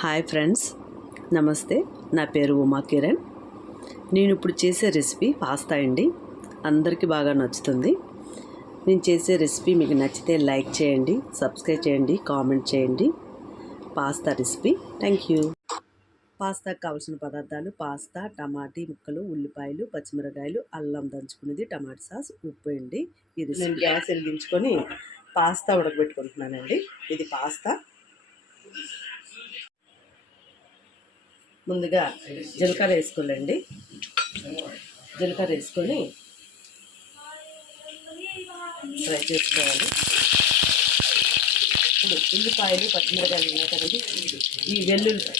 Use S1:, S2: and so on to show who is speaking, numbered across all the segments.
S1: Hi friends నమస్తే. నా పేరు ఉమా కిరణ్. నేను ఇప్పుడు చేసే రెసిపీ పాస్తా అండి. అందరికీ బాగా నచ్చుతుంది. నేను చేసే రెసిపీ మీకు నచ్చితే లైక్ చేయండి సబ్స్క్రైబ్ చేయండి కామెంట్ చేయండి. Pasta recipe. Thank you. పాస్తాకు కావాల్సిన పదార్థాలు పాస్తా టమాటీ ముక్కలు ఉల్లిపాయలు పచ్చిమిరకాయలు అల్లం దంచుకునేది టమాటా సాస్ ఉప్పు అండి. ఇది నేను గ్యాస్ వెలిగించుకొని పాస్తా ఉడకబెట్టుకుంటున్నానండి. ఇది పాస్తా. ముందుగా జీలకర్ర వేసుకోవాలండి. జీలకర్ర వేసుకొని ఫ్రై చేసుకోవాలి. ఇప్పుడు ఉల్లిపాయలు పచ్చిమిరకాయలు ఉన్నాయి కదండి. ఈ వెల్లుల్లిపాయ.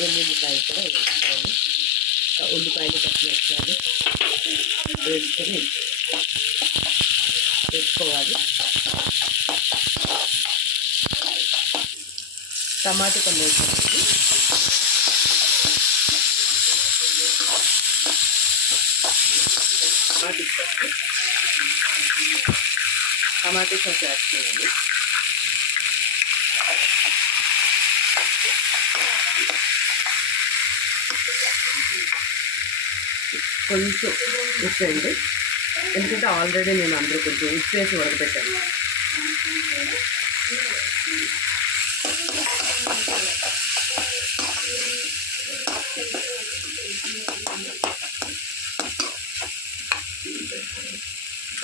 S1: వెల్లుల్లిపాయలు కూడా వేసుకోవాలి. ఉల్లిపాయలు పచ్చిమిరకాయలు వేసుకొని వేసుకోవాలి. టమాటా కొన్ని వేసుకోవాలి tomato sauce tomato sauce add చేయాలి. కొంచెం ఉప్పు ఎందుకంటే ఆల్రెడీ నేను అందరూ కొంచెం ఉప్పు వేసి ఉడకబెట్టాను.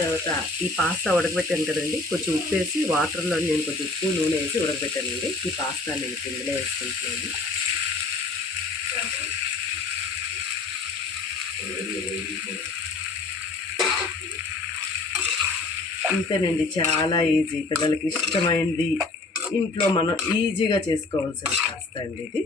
S1: తర్వాత ఈ పాస్తా ఉడకబెట్టాను కదండి. కొంచెం ఉప్పు వేసి వాటర్లో నేను కొంచెం ఉప్పు నూనె వేసి ఉడకబెట్టానండి. ఈ పాస్తా నేను ఇందులో వేసుకుంటున్నాను. ఇంతేనండి చాలా ఈజీ. పిల్లలకి ఇష్టమైనది ఇంట్లో మనం ఈజీగా చేసుకోవాల్సిన పాస్తా అండి ఇది.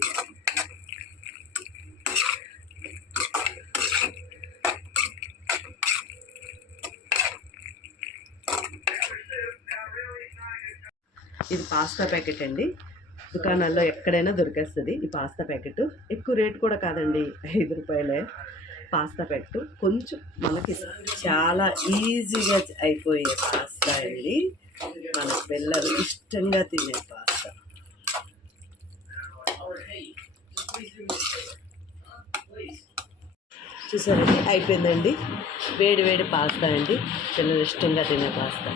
S1: ఇది పాస్తా ప్యాకెట్ అండి. దుకాణాల్లో ఎక్కడైనా దొరికేస్తుంది ఈ పాస్తా ప్యాకెట్. ఎక్కువ రేట్ కూడా కాదండి ఐదు రూపాయలే. పాస్తా ప్యాకెట్ కొంచెం మనకి చాలా ఈజీగా అయిపోయే పాస్తా అండి. మన పిల్లలు ఇష్టంగా తినే పాస్తా. చూసారండి అయిపోయిందండి. వేడి వేడి పాస్తా అండి. పిల్లలు ఇష్టంగా తినే పాస్తా.